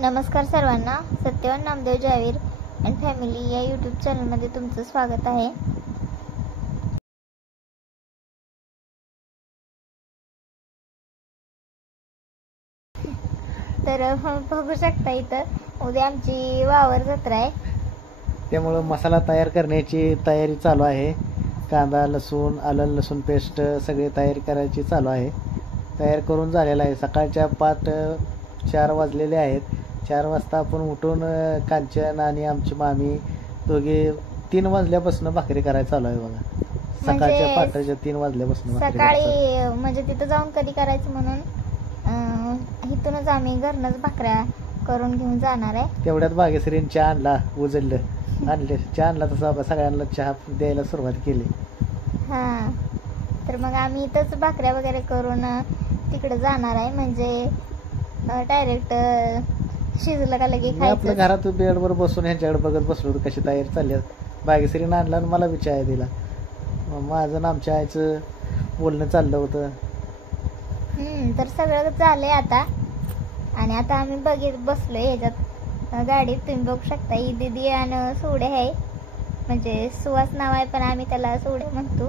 नमस्कार सर्वांना. Satyavan Namdev Javir and family या यूट्यूब चॅनलमध्ये तुमचं स्वागत आहे. तर बघू शकता इथं उद्या आमची वावर जत्रा आहे, त्यामुळं मसाला तयार करण्याची तयारी चालू आहे. कांदा, लसूण, आलं लसूण पेस्ट सगळी तयारी करायची चालू आहे. तयार करून झालेला आहे. सकाळच्या 4 वाजलेले आहेत. 4 वाजता आपण उठून कांचन आणि आमची मामी दोघे 3 वाजल्यापासून भाकरी करायला चालू आहे बघा. सकाळच्या पाटाच्या 3 वाजल्यापासून सकाळी म्हणजे तिथं जाऊन कधी करायचं म्हणून इथूनच आम्ही घरनच भाकऱ्या करून घेऊन जाणार आहे. तेवढ्यात भाग्यश्रीने चहा आणला, आणले चहा आणला, तसा सगळ्यांना चहा द्यायला सुरुवात केली. हा, तर मग आम्ही इथंच भाकऱ्या वगैरे करून तिकडे जाणार आहे. म्हणजे डायरेक्ट शिजलं का लगे खायचं. आपल्या घरात बेडवर बसून ह्यांच्याकडे बघत बसलो होतो कशी तयारी चालली. भाग्यश्रीने आणला आणि मला बी चहा दिला. माझं ना आमच्या आईचं बोलणं चाललं होतं. तर सगळं झालंय आता. आणि आता आम्ही बघत बसलोय ह्याच्यात गाडीत. तुम्ही बघू शकता ही दीदी आणि सोडे आहे, म्हणजे सुवास नाव आहे पण आम्ही त्याला सोडे म्हणतो.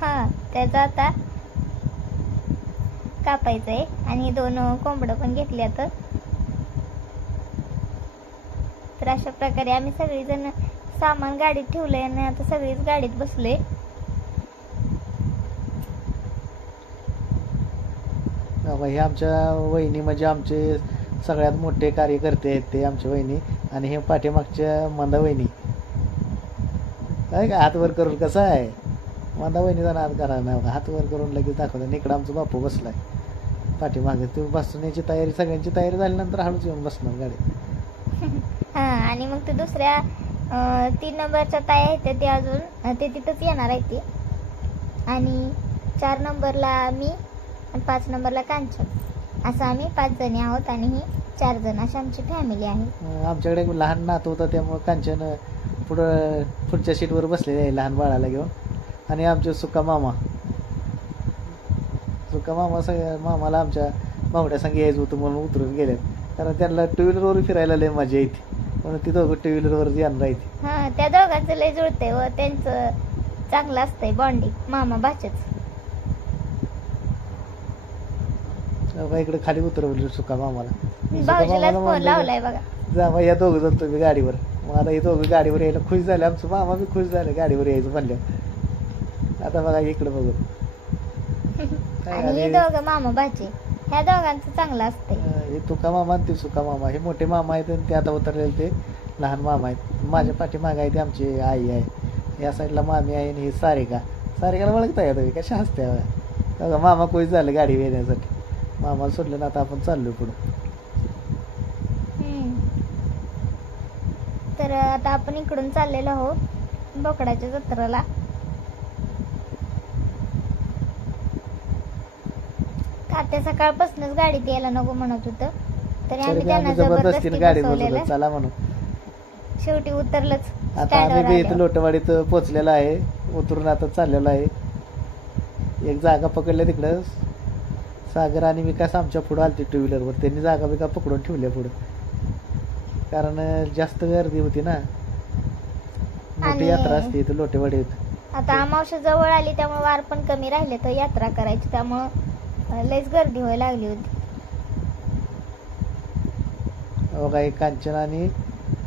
हा, त्याचा आता कापायचंय. आणि 2 कोंबडं पण घेतली आता. तर अशा प्रकारे आम्ही सगळीजण सामान गाडीत ठेवलंय आणि आता सगळीच गाडीत बसलोय. हे आमच्या वहिनी, म्हणजे आमचे सगळ्यात मोठे कार्यकर्ते आहेत ते आमच्या वहिनी. आणि हे पाठीमागच्या मंदा वहिनी काय का हात वर करून कसा आहे. मंदा वहिनीचा नाद करा ना, हात वर करून लगेच दाखवतात. इकडं आमचा बापू बसलाय पाठीमागे. ते बसण्याची तयारी, सगळ्यांची तयारी झाल्यानंतर हळूच येऊन बसणार गाडी. हा, आणि मग ते दुसऱ्या 3 नंबरच्या ताई आहेत ते अजून ते तिथंच येणार आहे ते. आणि 4 नंबरला मी आणि 5 नंबरला कांचन, असं आम्ही 5 जणी आहोत. आणि ही 4 जण अशी आमची फॅमिली आहे. आमच्याकडे एक लहान नातू होतं, त्यामुळे कांचन पुढच्या सीटवर बसलेले आहे लहान बाळाला घेऊन. आणि आमचे सुका मामा मामाला आमच्या बावड्या संग यायचं होतं म्हणून उतरून गेले. कारण त्यांना 2 व्हीलरवर फिरायला लय मजा येते, म्हणून ती दोघं 2 व्हीलरवर येणार आहे. हा, त्या दोघांचं लय जुळतंय व त्यांचं चांगलं असतंय बॉन्डिंग मामा भाचेच. इकडे खाली उतरवलं सुका मामाला. भाऊजीलाच फोन लावलाय बघा, जा मग या दोघं जण तुम्ही गाडीवर. मग आता हे दोघं गाडीवर यायला खुश झाले. आमचं मामा बी खुश झाले गाडीवर यायचं म्हणलं. आता बघा इकडे बघू. आणि हे दोघं मामा भाचे, ह्या दोघांचं चांगलं असतंय. हे तुका मामा आणि ते सुका मामा, हे मोठे मामा आहेत आणि ते आता उतरलेले ते लहान मामा आहेत. माझ्या पाठीमाग आहे ते आमची आई आहे, या साईडला मामी आहे. आणि हे सारिकाला ओळखता येतं कशा हसते बघा. मामा खुश झालं गाडी येण्यासाठी. मामाला सोडलं ना, आता आपण चाललो पुढं. तर आता आपण इकडून चाललेलो आहोत बोकडाच्या जत्रेला. तात्या सकाळपासूनच गाडीत यायला नको म्हणत होतं, तरी आम्ही त्यांना जबरदस्तीने गाडी बसवलेलं. चला म्हणून शेवटी उतरलंच. आता आम्ही बी इथं लोटवाडीत पोहोचलेलो आहे. उतरून आता चाललेलो आहे. एक जागा पकडल्या तिकडं. सागर आणि विकास आमच्या पुढे आलते 2 व्हीलरवर. त्यांनी जागा बिगा पकडून ठेवल्या पुढे, कारण जास्त गर्दी होती ना. मोठी यात्रा असते इथं लोटेवाडीत. आता अमावस्या जवळ आली त्यामुळे वार पण कमी राहिले तर यात्रा करायची, त्यामुळं लयच गर्दी व्हायला लागली होती. बघा एक कांचन आणि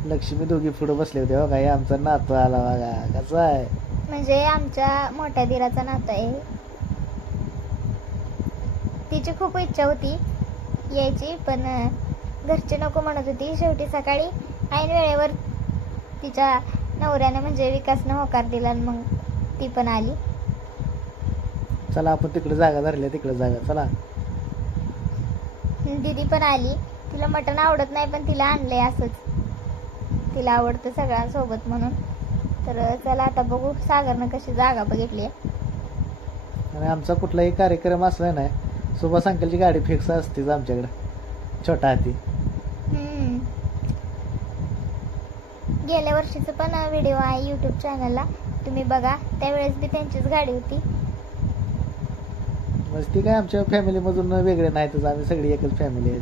लक्ष्मी दोघी पुढे बसले होते. बघा हे आमचा नातू आला बघा कसा आहे. म्हणजे आमच्या मोठ्या दिराचा नातू आहे. तिची खूप इच्छा होती यायची, पण घरचे नको म्हणत होती. शेवटी सकाळी ऐन वेळेवर तिच्या नवऱ्याने म्हणजे विकासनं होकार दिला आणि मग ती पण आली. चला आपण तिकडे जागा धरल्या, तिकडे जागा. चला दीदी पण आली. तिला मटण आवडत नाही पण तिला आणलंय असंच, तिला आवडतं सगळ्यांसोबत म्हणून. तर चला आता बघू सागरनं कशी जागा बघितली. आणि आमचा कुठलाही कार्यक्रम असला नाही, सुभाष अंकलची गाडी फिक्स असतेच आमच्याकडे, छोटा हाती. गेल्या वर्षीचं पण व्हिडिओ आहे यूट्यूब चॅनलला, तुम्ही बघा. त्यावेळेस बी त्यांचीच गाडी होती. ती काय आमच्या फॅमिलीमधून वेगळे नाहीतच, आम्ही सगळी एकच फॅमिली आहे.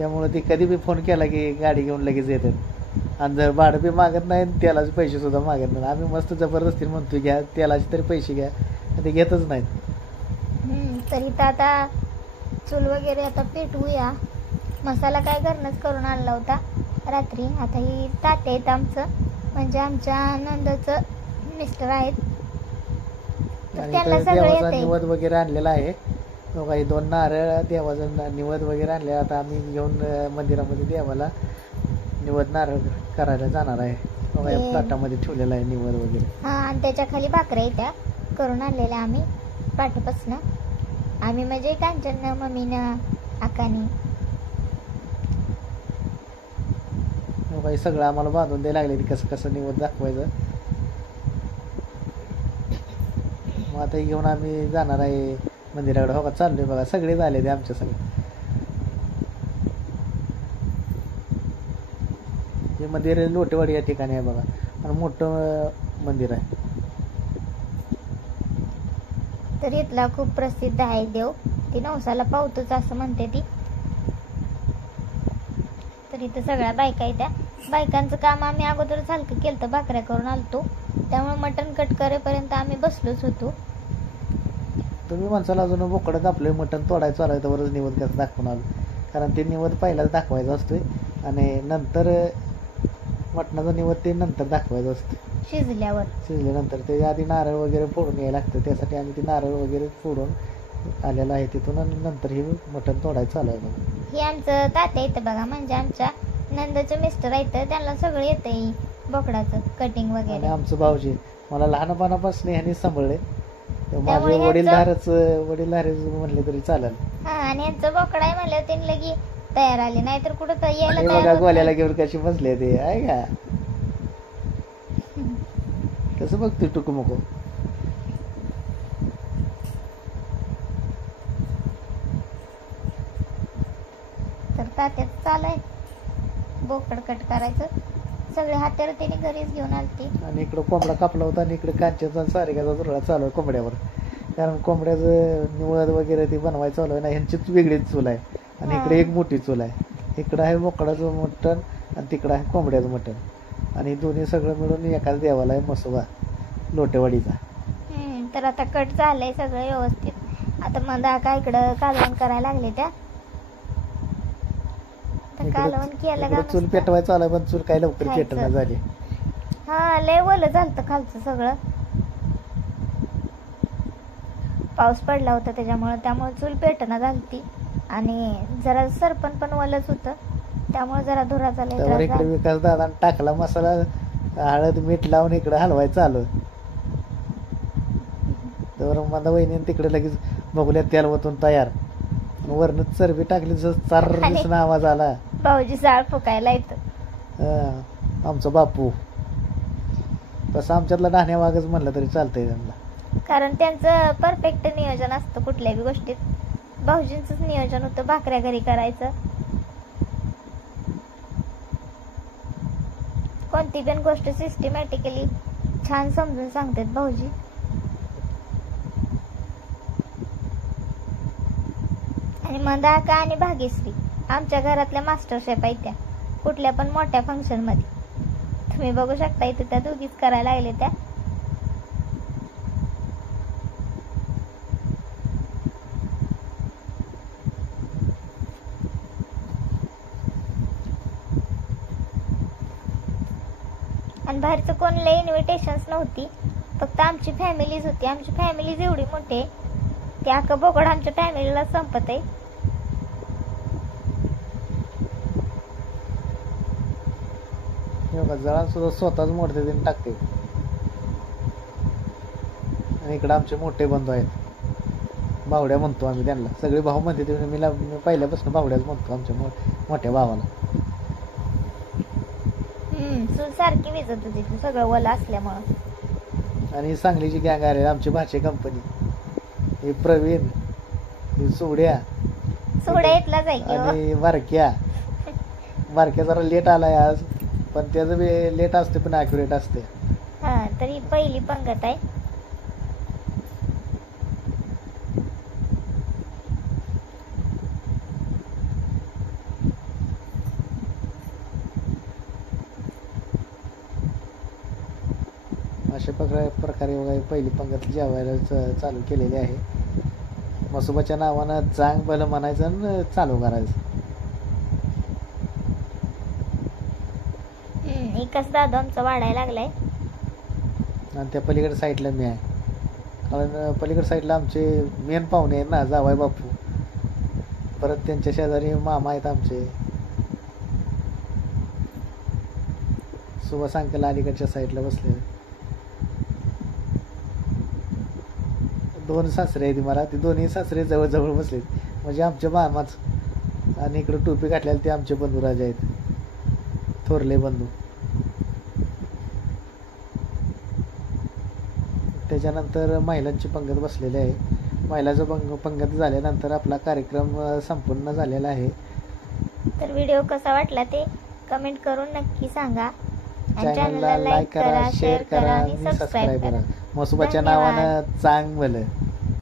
त्यामुळे ती कधी बी फोन केला की गाडी घेऊन लगेच येतात. आणि जर भाडं बी मागत नाही तेलाचे पैसे सुद्धा मागत नाही. आम्ही मस्त जबरदस्ती म्हणतो घ्या तेलाचे तरी पैसे घ्या, ते घेतच नाहीत. तरी तर आता चूल वगैरे आता पेटवूया. मसाला काय घरनंच करून आणला होता रात्री. आता ही तात्या आहेत आमचं, म्हणजे आमच्या नंदचं मिस्टर आहेत, तर आणि त्यांना इथं सगळं देवाचा येते. निवद वगैरे आणलेला आहे. काही 2 नारळ देवाचा निवद वगैरे आणले. आता आम्ही घेऊन मंदिरामध्ये देवाला निवद नारळ करायला जाणार आहे. बघा या ताटामध्ये ठेवलेला आहे निवद वगैरे. हा, आणि त्याच्या खाली भाकऱ्या त्या करून आणलेल्या आम्ही पाठपासनं. आम्ही म्हणजे कांचन, मम्मीनं, आकानी. काही सगळं आम्हाला बांधून द्यायला लागले कसं कसं निवद दाखवायचं. मग आता घेऊन आम्ही जाणार आहे मंदिराकडे. हो का चाललोय बघा, सगळे झाले ते आमच्या सगळे. हे मंदिर लोटेवाडी या ठिकाणी आहे बघा, आणि मोठं मंदिर आहे. तर इथला खूप प्रसिद्ध आहे देव. ती नवसाला पावतोच असं म्हणते ती. तर इथं सगळ्या बायका येत्या. बायकांचं काम आम्ही अगोदरच हलकं केलं, भाकऱ्या करून आलतो, त्यामुळे मटण कट करेपर्यंत आम्ही बसलोच होतो. तुम्ही माणसाला अजून बोकडं कापलंय, मटण तोडायचं चालू आहे, त्यावरच निवद कसं दाखवून आलो. कारण ते निवद पहिलाच दाखवायचा असतोय, आणि नंतर मटणाचा निवद ते नंतर दाखवायचं असतं शिजल्यानंतर. ते आधी नारळ वगैरे फोडून यायला लागतं, त्यासाठी आम्ही ते नारळ वगैरे फोडून आलेलं आहे तिथून, आणि नंतर हे मटण तोडायचं चालू आहे. हे आमचं तात्या येतं बघा, म्हणजे आमच्या नंदाचे मिस्टर आहेत, त्यांना सगळं येतंय बोकडाचं कटिंग वगैरे. आणि आमचं भाऊजी मला लहानपणापासून ह्याने सांभाळले. माझे वडीलधारच म्हणले तरी चालेल. हा, आणि यांचं बोकडा आहे म्हणल्यावर त्यांनी लगी तयार आले, नाहीतर कुठं यायला बघा गोल्याला घेऊन कशी बसले ते आहे का, कसं बघतोय टुकमुको. तर तात्याच चालू आहे बोकड कट करायचं. सगळे हात्याला त्यांनी घरीच घेऊन आलते. आणि इकडं कोंबडा कापला होता, आणि इकडे कांच्याचा सारिकाचा जुरळा चालू आहे कोंबड्यावर. कारण कोंबड्याचं निवद वगैरे ते बनवायचं चालू आहे ना, ह्यांचीच वेगळीच चूल आहे. आणि इकडे एक मोठी चूल आहे. इकडं आहे बोकडाचं मटण, आणि तिकडं आहे कोंबड्याचं मटण, आणि दोन्ही सगळं मिळून एकाच देवाला आहे मसोबा लोटेवाडीचा. तर आता कट झालंय सगळं व्यवस्थित. आता मग काय इकडं कालवण करायला लागले त्या. कालवण केलं का चूल पेटवायचं चालू आहे, पण चूल काय लवकर पेटना झाली. हा, लय ओलं झालं खालचं सगळं, पाऊस पडला होता त्यामुळे चूल पेटना झालती. आणि जरा सरपण पण ओलच होतं, त्यामुळे जरा धुराचा लय त्रास झाला. इकडे विकास दादा टाकला मसाला, हळद मीठ लावून इकडे हलवायचं चालू. तर माझा वहिनी तिकडे लगेच बघूया तेल वतून तयार, वरण चरबी टाकली, चार दिसून आवाज आला. भाऊजी जाळ फुकायला येतं. आमचा बापू तसं आमच्यातला डाण्या वाघच म्हणलं तरी चालतंय त्यांना, कारण त्यांचं परफेक्ट नियोजन असतं कुठल्याही गोष्टीत. भाऊजींच नियोजन होतं भाकऱ्या घरी करायचं. कोणती पण गोष्ट सिस्टमॅटिकली छान समजून सांगतात भाऊजी. आणि मंदाका आणि भाग्यश्री आमच्या घरातल्या मास्टर शेफ आहेत त्या. कुठल्या पण मोठ्या फंक्शन मध्ये तुम्ही बघू शकता, इथे त्या दोघीच करायला लागले त्या. आणि बाहेरचं कोणला इन्व्हिटेशन्स नव्हती, फक्त आमची फॅमिलीज होती. आमची फॅमिलीज एवढी मोठी आहे, ते अख्खं बोकड आमच्या फॅमिलीला संपत आहे. जळण सुद्धा स्वतःच मोडते त्यांनी टाकते. आणि इकडे आमचे मोठे बंधू आहेत, बावड्या म्हणतो आम्ही त्यांना. सगळे भाऊ म्हणते ते, मी पहिल्यापासून बावड्याच म्हणतो आमच्या मोठ्या भावाला. चूल सारखी विजत होती तू सगळं ओलं असल्यामुळं. आणि सांगलीची गँग आहे आमची भाचे कंपनी. हे प्रवीण, हे सोड्या इथलाच आहे की, आणि बारक्या जरा लेट आलाय आज, पण त्याचं बी लेट असते पण ॲक्युरेट असते. हा, तरी पहिली पंगत आहे. अशा प्रकारे बघा पहिली पंगत जेवायला चालू केलेली आहे. मसोबाच्या नावानं चांग भलं म्हणायचं आणि चालू करायचं. एकच दादा आमचा वाढायला लागलाय. आणि त्या पलीकडे साईडला मी आहे, कारण पलीकडे साईडला आमचे मेन पाहुणे आहेत ना, जावाई बापू. परत त्यांच्या शेजारी मामा आहेत आमचे, सुभाष अंकल अलीकडच्या साईडला बसले. 2 सासरे आहेत मला, ते दोन्ही सासरे जवळजवळ बसलेत, म्हणजे आमचे मामाच. आणि इकडे टोपी घातलेले ते आमचे बंधुराजे आहेत, थोरले बंधू. त्याच्यानंतर महिलांची पंगत बसलेली आहे. महिलाचं पंगत झाल्यानंतर आपला कार्यक्रम संपूर्ण झालेला आहे. तर व्हिडिओ कसा वाटला ते कमेंट करून नक्की सांगा. चॅनलला लाईक करा, शेअर करा आणि सबस्क्राईब करा. मसोबाच्या नावानं चांग भलं.